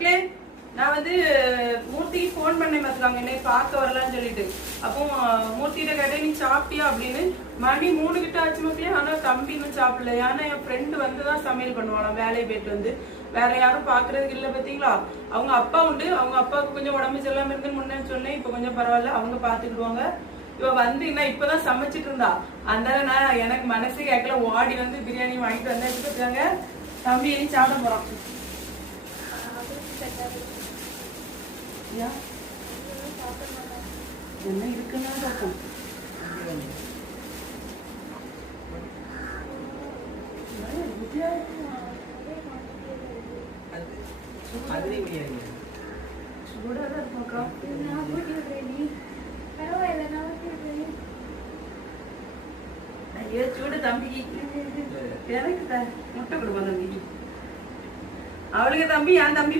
மக்களே நான் வந்து மூர்த்திக்கு போன் பண்ணேன் பார்த்துக்காங்க என்னை பார்க்க வரலான்னு சொல்லிட்டு. அப்போ மூர்த்திகிட்ட கேட்டேன் நீ சாப்பிட்டியா அப்படின்னு. மணி 3 கிட்ட ஆச்சு மக்களே. ஆனா தம்பி இன்னும் சாப்பிடல. ஏன்னா என் ஃப்ரெண்டு வந்துதான் சமையல் பண்ணுவாங்க வேலையை போயிட்டு வந்து. வேற யாரும் பாக்குறதுக்கு இல்ல பாத்தீங்களா. அவங்க அப்பா உண்டு. அவங்க அப்பாவுக்கு கொஞ்சம் உடம்பு சரியில்லாம இருந்து முன்னே சொன்னேன். இப்ப கொஞ்சம் பரவாயில்ல, அவங்க பாத்துக்கிடுவாங்க. இவ வந்து இப்பதான் சமைச்சிட்டு இருந்தா. அந்த நான் எனக்கு மனசு கேட்கல, ஓடி வந்து பிரியாணி வாங்கிட்டு வந்தாங்க. தம்பி இனி சாப்பிட போறான். என்ன இருக்குன்னா பார்ப்போம். ஐயோ சூடு தம்பிக்கு. எனக்கு முட்டை கொடுப்போம் தம்பிக்கு. அவளுக்கு தம்பி என் தம்பி